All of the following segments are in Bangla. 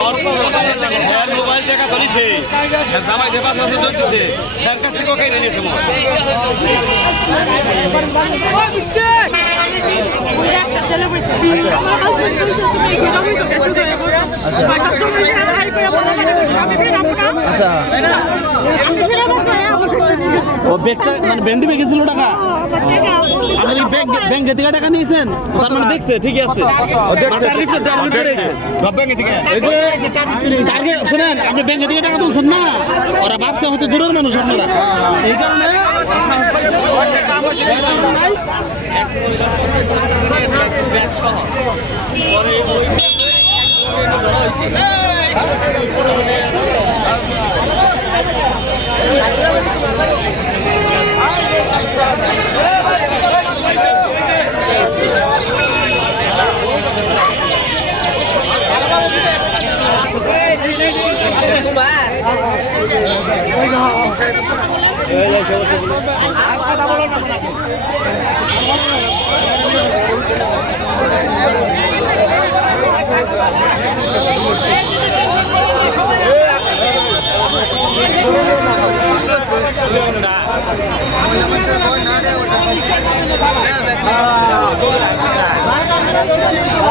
এর মোবাইল টাকা ধরিছে। জামাই যে পাঁচ ধরতেছে তার কাছ থেকে ওকে নিয়েছে আচ্ছা। ও ব্যাগটা মানে ব্যান্ডি ব্যাগে ছিল টাকা। ব্যাংক থেকে টাকা নিয়েছেন? তার মানে দেখছে ঠিকই আছে। যে শুনেন আপনি ব্যাংকে থেকে টাকা তুলছেন না? ওরা ভাবছে হয়তো দূরের মানুষ আপনারা। এই কারণে সাহস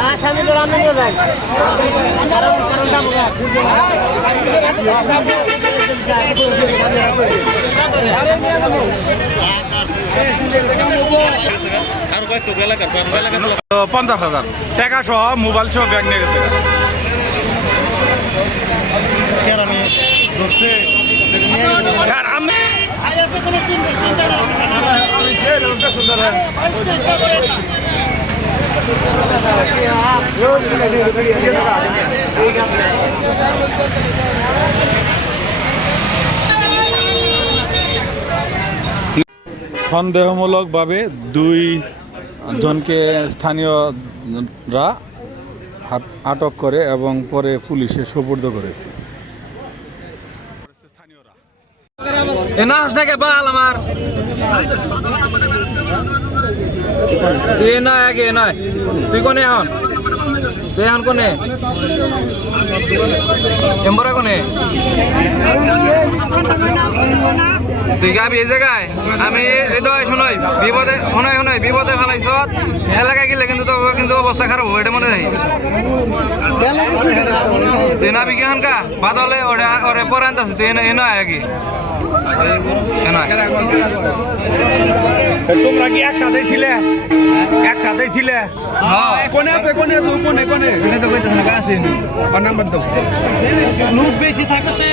আসামি তো আমি যাই কারণ কারণ যাব পঞ্চাশ হাজার। টাকা সহ মোবাইল সহ ব্যাগ নিয়ে গেছে। আর সন্দেহমূলকভাবে দুই জনকে স্থানীয়রা আটক করে এবং পরে পুলিশে সোপর্দ করেছে। না হাসনাকে বাল তুই না আগে নয় তুই কোনে এখন? তুই এখন কোনে? এম্বরা কোনে তুই গাবি এই জায়গায়? আমি হৃদয় শুনই, বিপদে শুনই শুনই, বিপদে ফেলাইছ। এলাকায় গেলে কিন্তু তো কিন্তু অবস্থা খারাপ এটা মনে রাখিস তুই না বিকে হনকা? বাদলে ওরে ওরে পরে আনতাছিস তুই এনে এনে আয় কি তোমরা কি একসাথে ছিলে? একসাথে ছিলে? হ্যাঁ। কোনে আছে কোনে আছে কোনে কোনে? এটা তো কইতেছ না আর নাম্বার দাও। লোক বেশি থাকতে